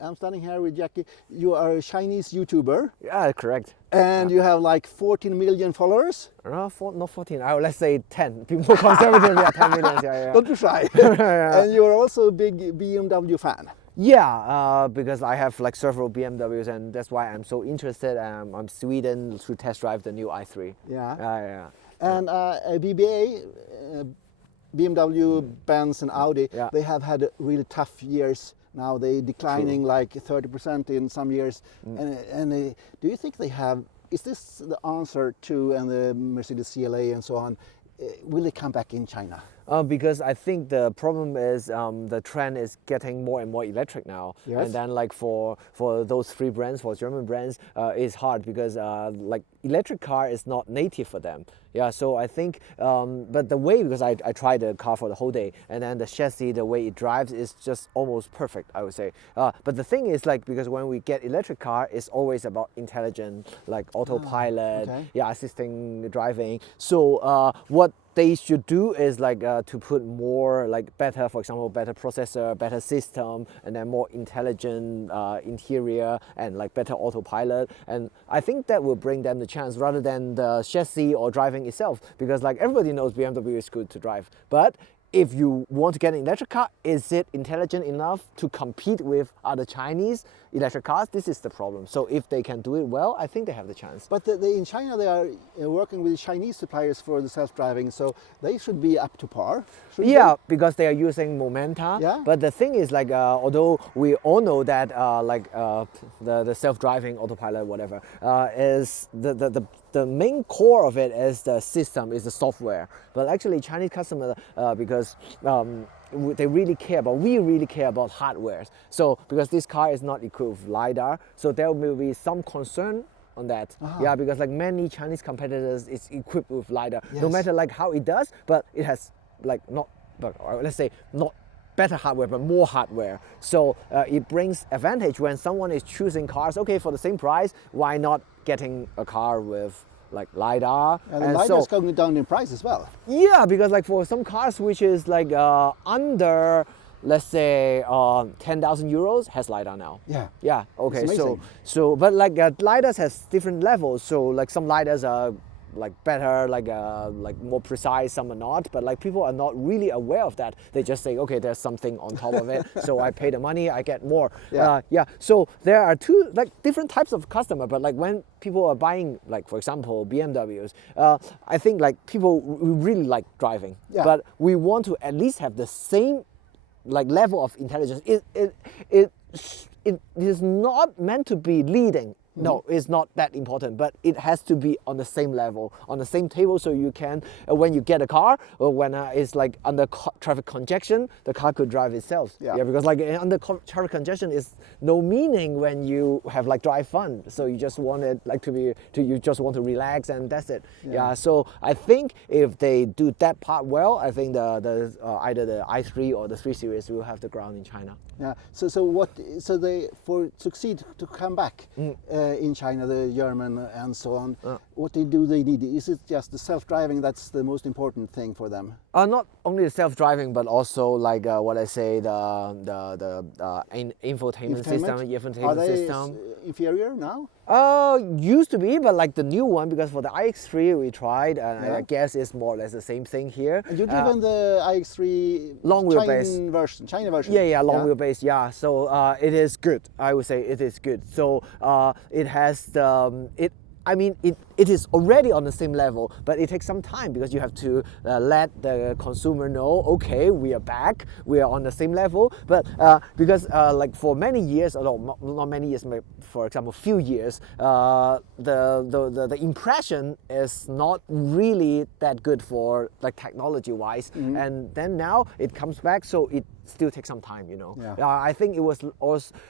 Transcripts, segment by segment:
I'm standing here with Jacky. You are a Chinese YouTuber. Yeah, correct. And you have like 14 million followers? Not 14, let's say 10. Be more conservative, yeah, 10 million. Yeah. Don't be shy. Yeah. And you're also a big BMW fan. Yeah, because I have like several BMWs, and that's why I'm so interested. I'm Sweden to test drive the new i3. Yeah. Yeah. And BMW, Benz and Audi, they have had really tough years. Now they're declining like 30% in some years. And do you think they have, is this the answer to, and the Mercedes CLA and so on, will they come back in China? Because I think the problem is the trend is getting more and more electric now. Yes. And then like for those three brands, for German brands, it's hard because like electric car is not native for them. Yeah, so I think, but the way, because I tried the car for the whole day, and then the chassis, the way it drives is just almost perfect, I would say. But the thing is, like, because when we get electric car, it's always about intelligent, like autopilot, yeah, assisting driving. So what they should do is like to put more like better, for example, better processor, better system, and then more intelligent interior and like better autopilot. And I think that will bring them the chance rather than the chassis or driving itself, because like everybody knows BMW is good to drive, but if you want to get an electric car, is it intelligent enough to compete with other Chinese electric cars? This is the problem. So if they can do it well, I think they have the chance. But in China, they are working with Chinese suppliers for the self-driving, so they should be up to par. Yeah, because they are using Momenta. Yeah. But the thing is, like, although we all know that, the self-driving autopilot, whatever, is the main core of it is the system, is the software. But actually, Chinese customers, because they really care about, we really care about hardware. So because this car is not equipped with LiDAR, so there will be some concern on that. Yeah, because like many Chinese competitors is equipped with LiDAR, no matter like how it does, but it has like not, let's say not better hardware, but more hardware. So it brings advantage when someone is choosing cars. Okay, for the same price, why not getting a car with like LiDAR? And the LiDAR is going down in price as well. Yeah, because like for some cars which is like under, let's say 10,000 euros, has LiDAR now. Yeah. Okay. So but like LiDARs has different levels. So like some LiDARs are like better, like more precise, some are not, but like people are not really aware of that. They just say, okay, there's something on top of it, so I pay the money, I get more. So there are two like different types of customer, but like when people are buying, like for example BMWs, I think like people really like driving, but we want to at least have the same like level of intelligence. It is not meant to be leading. No, it's not that important, but it has to be on the same level, on the same table, so you can, when you get a car, or when it's like under traffic congestion, the car could drive itself. Yeah, because like under traffic congestion is no meaning when you have like drive fun. So you just want it like you just want to relax and that's it. Yeah. So I think if they do that part well, I think either the i3 or the 3 Series will have the ground in China. Yeah. So they for succeed to come back in China, the German and so on, what they need? Is it just the self-driving that's the most important thing for them? Not only the self-driving, but also like what I say, the infotainment system. Are they inferior now? Used to be, but like the new one, because for the iX3 we tried, and I guess it's more or less the same thing here. And you've driven the iX3 long wheelbase China version. Yeah, long wheelbase. Yeah, so it is good. I would say it is good. So it has it is already on the same level, but it takes some time because you have to let the consumer know, okay, we are back, we are on the same level. But because like for many years, although not many years, for example, few years, the impression is not really that good for like technology-wise, and then now it comes back, so it still takes some time, you know. I think it was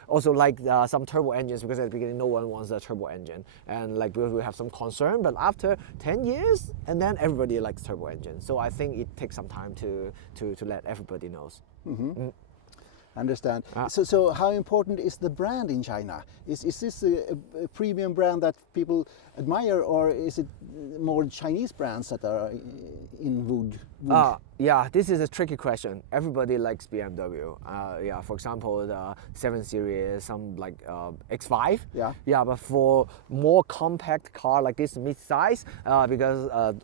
also like some turbo engines, because at the beginning no one wants a turbo engine, and like because we have some concern, but after 10 years, and then everybody likes turbo engines. So I think it takes some time to let everybody knows. Understand. So how important is the brand in China? Is this a premium brand that people admire, or is it more Chinese brands that are in wood? Yeah, this is a tricky question. Everybody likes BMW. Yeah, for example, the 7 Series, some like X5. Yeah. Yeah, but for more compact car like this mid-size, because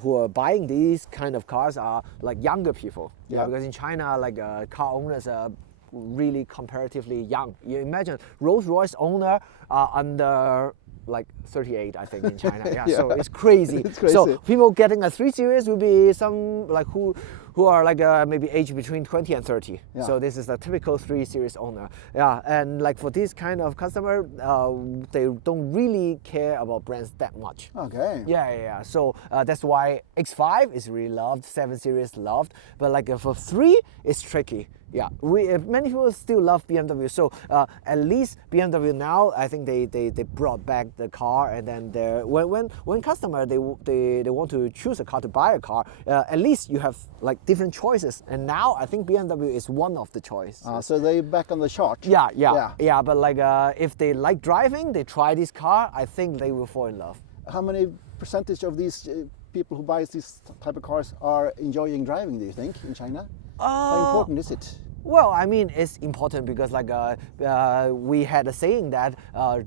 who are buying these kind of cars are like younger people. Yeah, because in China, like car owners are really comparatively young. You imagine Rolls-Royce owner under like 38, I think, in China. Yeah, so it's crazy. It's crazy. So people getting a 3 Series will be some like who are like maybe aged between 20 and 30. Yeah. So this is a typical 3 Series owner. Yeah, and like for this kind of customer, they don't really care about brands that much. Okay. Yeah. So that's why X5 is really loved, 7 Series loved, but like for 3, it's tricky. Yeah, many people still love BMW. So at least BMW now, I think they brought back the car, and then when customer they want to choose a car to buy a car, at least you have like different choices. And now I think BMW is one of the choices. So they back on the chart. Yeah. But like if they like driving, they try this car, I think they will fall in love. How many percentage of these people who buy this type of cars are enjoying driving, do you think, in China? How important is it? Well, I mean, it's important because like we had a saying that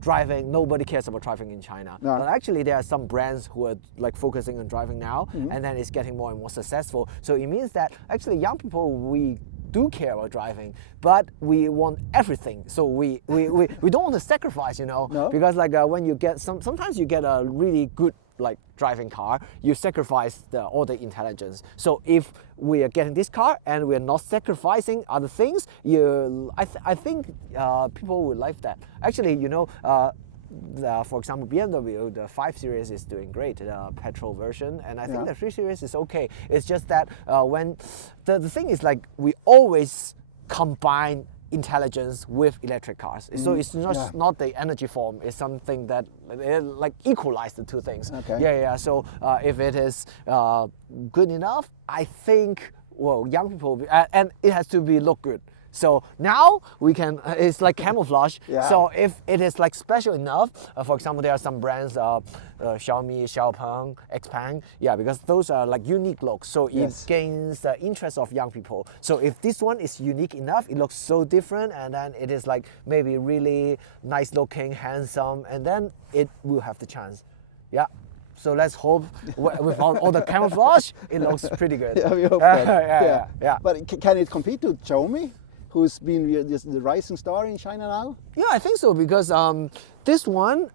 driving, nobody cares about driving in China. No. But actually there are some brands who are like focusing on driving now, and then it's getting more and more successful. So it means that actually young people, we do care about driving, but we want everything. So we don't want to sacrifice, you know, No. because like when you get sometimes you get a really good like driving car, you sacrifice all the intelligence. So if we are getting this car and we're not sacrificing other things, I think people would like that. Actually, you know, for example, BMW, the 5 Series is doing great, the petrol version, and I think the 3 Series is okay. It's just that when the thing is like we always combine intelligence with electric cars. So it's not the energy form, it's something that like equalize the two things. Okay. Yeah. So if it is good enough, I think, well, young people, and it has to be look good. So now we can, it's like camouflage. Yeah. So if it is like special enough, for example, there are some brands, Xiaomi, Xiaopeng, Xpeng, yeah, because those are like unique looks. So it gains the interest of young people. So if this one is unique enough, it looks so different, and then it is like maybe really nice looking, handsome, and then it will have the chance. Yeah. So let's hope with all the camouflage, it looks pretty good. Yeah, we hope that. Yeah. But can it compete with Xiaomi, who's been the rising star in China now? Yeah, I think so, because this one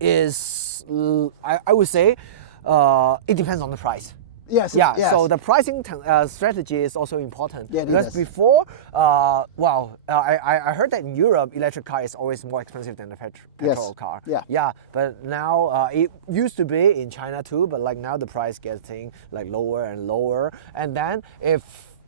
is, I would say, it depends on the price. Yes. So the pricing strategy is also important. Yeah, because before, I heard that in Europe, electric car is always more expensive than the petrol car. Yeah. But now it used to be in China too, but like now the price getting like lower and lower. And then if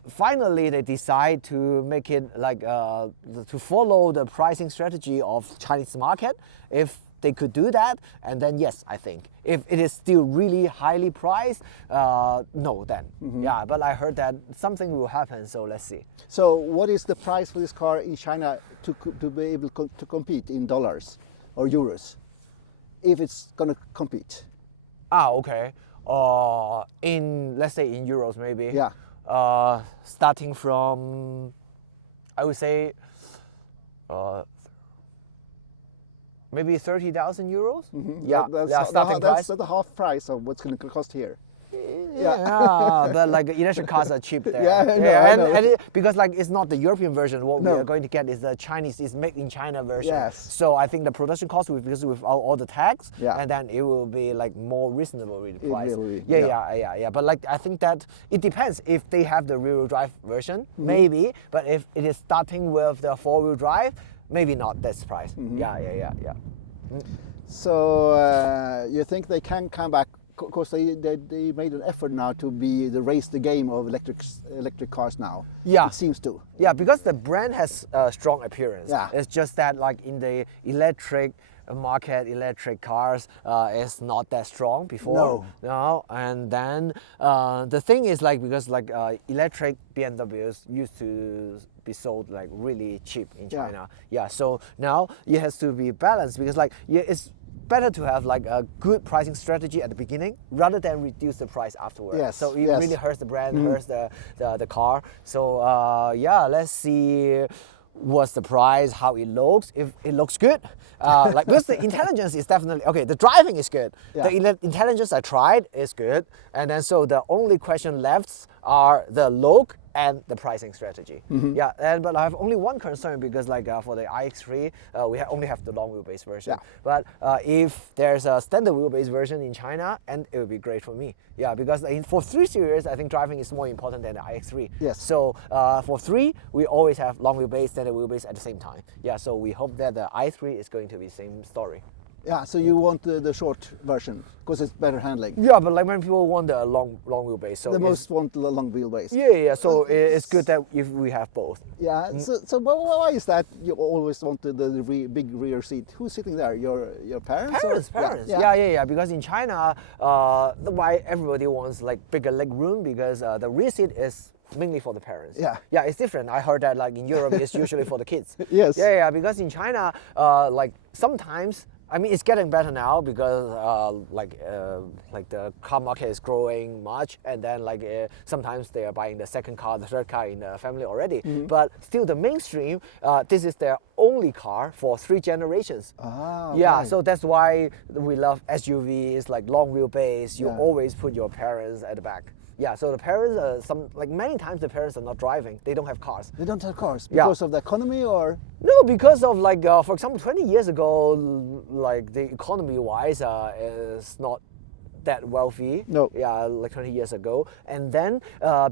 finally they decide to make it like to follow the pricing strategy of Chinese market, if they could do that, and then yes, I think. If it is still really highly priced, no then. Yeah, but I heard that something will happen, so let's see. So what is the price for this car in China to be able to compete in dollars or euros, if it's going to compete? Okay. Let's say in euros maybe. Yeah. Starting from, I would say, maybe 30,000 euros. Yeah, that's the half price of what's going to cost here. Yeah, but like electric cars are cheap there. I know. And because like it's not the European version. What we are going to get is the Chinese, is made in China version. Yes. So I think the production cost will, because with all the tax, and then it will be like more reasonable with the price. Yeah. But like I think that it depends. If they have the rear-wheel drive version, maybe. But if it is starting with the four-wheel drive, maybe not this price. Yeah. So you think they can come back? Of course, they made an effort now to raise the game of electric cars now. Yeah, it seems to. Yeah, because the brand has a strong appearance. Yeah, it's just that like in the electric market, electric cars is not that strong before. No, and then the thing is like, because like electric BMWs used to be sold like really cheap in China. Yeah, so now it has to be balanced, because like it's better to have like a good pricing strategy at the beginning rather than reduce the price afterwards. Yes. So it really hurts the brand, hurts the car. So yeah, let's see what's the price, how it looks. If it looks good, like because the intelligence is definitely okay. The driving is good. Yeah. The intelligence I tried is good, and then so the only question left are the look and the pricing strategy. Yeah, but I have only one concern because like for the iX3, we only have the long wheelbase version. Yeah. But if there's a standard wheelbase version in China, and it would be great for me. Yeah, because for 3 Series, I think driving is more important than the iX3. Yes. So for 3, we always have long wheelbase, standard wheelbase at the same time. Yeah, so we hope that the i3 is going to be the same story. Yeah, so you want the short version because it's better handling. Yeah, but like when people want the long wheelbase, so the most want the long wheelbase. Yeah. So it's good that if we have both. Yeah. So why is that you always wanted the big rear seat? Who's sitting there? Your parents? Parents. Yeah. Because in China, why everybody wants like bigger leg room because the rear seat is mainly for the parents. Yeah, it's different. I heard that like in Europe it's usually for the kids. Yes. Yeah, because in China, like sometimes. I mean, it's getting better now because like the car market is growing much, and then like sometimes they are buying the second car, the third car in the family already. But still, the mainstream, this is their only car for 3 generations. Ah, yeah, okay. so that's why we love SUVs, like long wheelbase. You always put your parents at the back. Yeah, so the parents many times the parents are not driving. They don't have cars. They don't have cars because of the economy, or no, because of like for example, 20 years ago, like the economy-wise is not that wealthy. No. Yeah, like 20 years ago, and then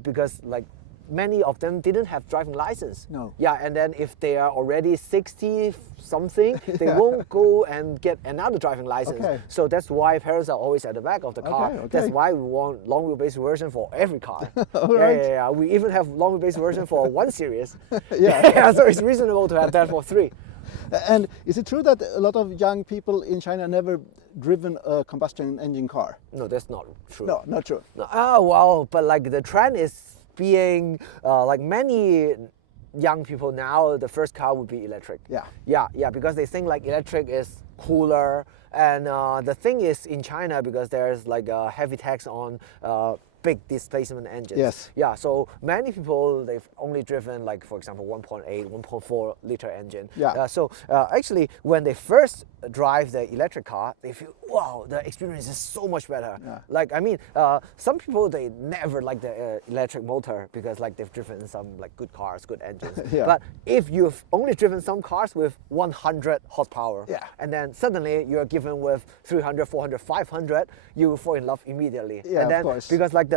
because like many of them didn't have driving license. No. Yeah, and then if they are already 60 something, they won't go and get another driving license. Okay. So that's why parents are always at the back of the car. Okay. That's why we want long wheelbase version for every car. Right. Yeah. We even have long wheelbase version for 1 Series. Yeah. So it's reasonable to have that for 3. And is it true that a lot of young people in China never driven a combustion engine car? No, that's not true. No, not true. No, well, but like the trend is being like many young people now, the first car would be electric. Yeah, because they think like electric is cooler, and the thing is in China because there's like a heavy tax on big displacement engines. Yes. Yeah, so many people, they've only driven like, for example, 1.8, 1.4 liter engine. Yeah. So actually, when they first drive the electric car, they feel, wow, the experience is so much better. Yeah. Like, I mean, some people, they never like the electric motor because like they've driven some like good cars, good engines. Yeah. But if you've only driven some cars with 100 horsepower, and then suddenly you're given with 300, 400, 500, you will fall in love immediately. Yeah, and then, of course. because like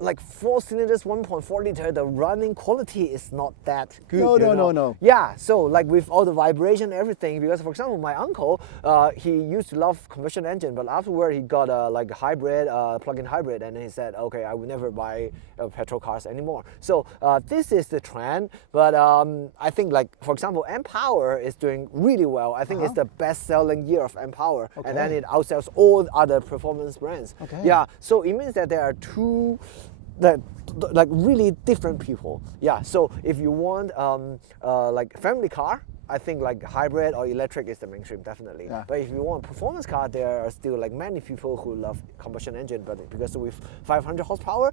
like 4 cylinders, 1.4 liter, the running quality is not that good. No. Yeah, so like with all the vibration and everything, because for example, my uncle, he used to love combustion engine, but afterward he got like a hybrid, plug-in hybrid, and he said, okay, I will never buy petrol cars anymore. So this is the trend, but I think like, for example, M-Power is doing really well. I think it's the best-selling year of M-Power, and then it outsells all other performance brands. Okay. Yeah, so it means that there are two like really different people. Yeah, so if you want like family car, I think like hybrid or electric is the mainstream, definitely. Yeah. But if you want a performance car, there are still like many people who love combustion engine, but because with 500 horsepower,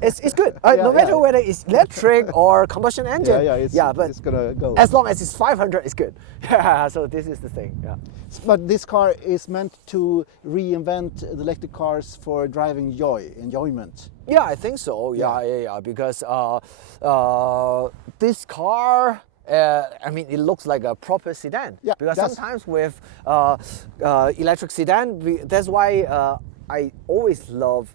it's good. No matter whether it's electric or combustion engine. But it's gonna go. As long as it's 500, it's good. Yeah, so this is the thing. Yeah. But this car is meant to reinvent the electric cars for driving enjoyment. Yeah, I think so. Yeah. Because this car, I mean, it looks like a proper sedan. Yeah, because sometimes with electric sedan, that's why I always love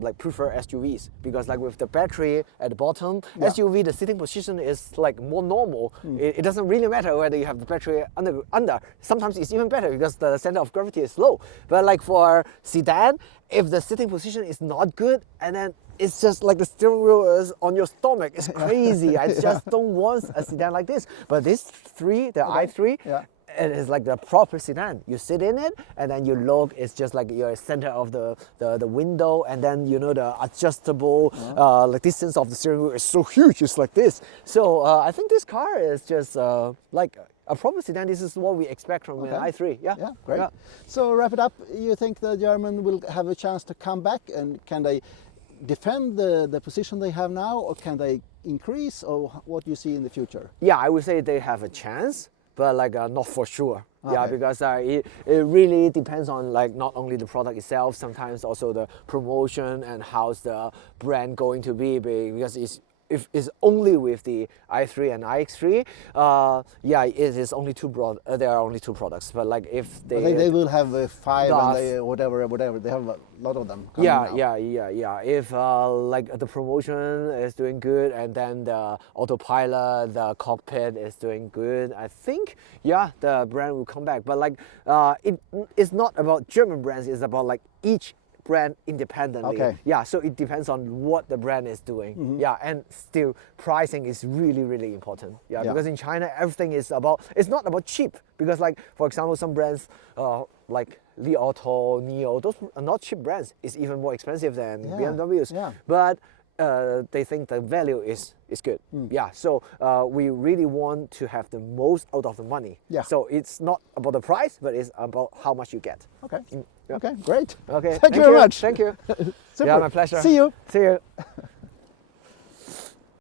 like prefer SUVs, because like with the battery at the bottom, SUV, the sitting position is like more normal. It doesn't really matter whether you have the battery under. Sometimes it's even better because the center of gravity is low. But like for sedan, if the sitting position is not good, and then it's just like the steering wheel is on your stomach. It's crazy. I just don't want a sedan like this. But this 3, the i3, it is like the proper sedan. You sit in it, and then you look. It's just like you're center of the window, and then you know the adjustable like distance of the steering wheel is so huge. It's like this. So I think this car is just like a proper sedan. This is what we expect from an i3. Yeah. Yeah, great. Yeah. So wrap it up. You think the German will have a chance to come back, and can they defend the position they have now, or can they increase, or what do you see in the future? Yeah, I would say they have a chance, but like not for sure. Okay. Yeah, because it really depends on like not only the product itself, sometimes also the promotion and how's the brand going to be, because if it's only with the i3 and iX3, yeah, it is only there are only two products. But like if they will have 5 and whatever, they have a lot of them. Yeah. If like the promotion is doing good, and then the autopilot, the cockpit is doing good, I think the brand will come back. But like it's not about German brands. It's about like each brand independently. Okay. Yeah, so it depends on what the brand is doing. Mm-hmm. Yeah, and still pricing is really, really important. Yeah, because in China everything is about, it's not about cheap, because like for example some brands like Li Auto, Neo, those are not cheap brands. It's even more expensive than BMWs. Yeah. But they think the value is good. Yeah, so we really want to have the most out of the money. Yeah. So it's not about the price, but it's about how much you get. Okay. Okay, great. Okay. Thank you very much. Thank you. Super. Yeah, my pleasure. See you. See you.